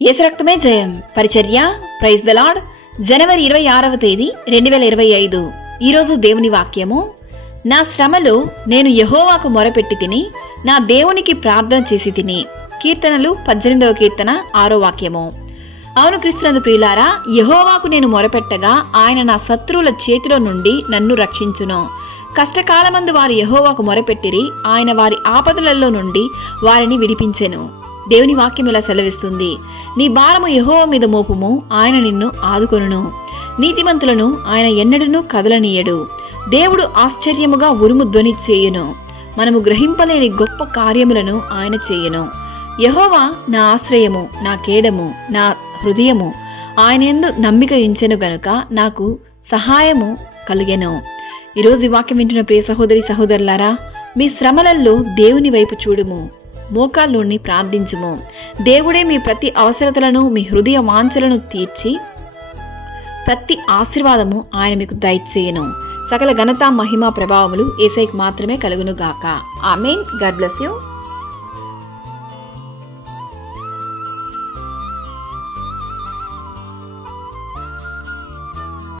యేసు రక్తమే జయం. పరిచర్య. Praise the Lord. జనవరి 26వ తేదీ 2025. ఈరోజు దేవుని వాక్యము. నా శ్రమలో నేను యెహోవాకు మొరపెట్టి తిని నా దేవునికి ప్రార్థన చేసి తిని. కీర్తనలు 18వ కీర్తన 6వ వాక్యము. అవును క్రీస్తునందు ప్రియులారా, యెహోవాకు నేను మొరపెట్టగా ఆయన నా శత్రువుల చేతిలో నుండి నన్ను రక్షించును. కష్టకాలమందు వారు యెహోవాకు మొరపెట్టిరి, ఆయన వారి ఆపదలలో నుండి వారిని విడిపించెను. దేవుని వాక్యం ఇలా సెలవిస్తుంది: నీ భారము యెహోవా మీద మోపుము, ఆయన నిన్ను ఆదుకొనును. నీతిమంతులను ఆయన ఎన్నడూనూ కదలనీయడు. దేవుడు ఆశ్చర్యముగా ఉరుము ధ్వని చేయును. మనము గ్రహింపలేని గొప్ప కార్యములను ఆయన చేయును. యెహోవా నా ఆశ్రయము, నా కేడము, నా హృదయము, ఆయన యందు నమ్మిక ఉంచెను గనుక నాకు సహాయము కలిగెను. ఈరోజు ఈ వాక్యం వింటున్న ప్రియ సహోదరి సహోదరులారా, మీ శ్రమలలో దేవుని వైపు చూడుము, మోకాళ్ళుని ప్రార్థించుము. దేవుడే మీ ప్రతి అవసరతలను, మీ హృదయ వాంఛలను తీర్చి ప్రతి ఆశీర్వాదము ఆయన మీకు దయచేయను. సకల ఘనత, మహిమ, ప్రభావములు యేసయ్యకు మాత్రమే కలుగును గాక. ఆమేన్. God bless you.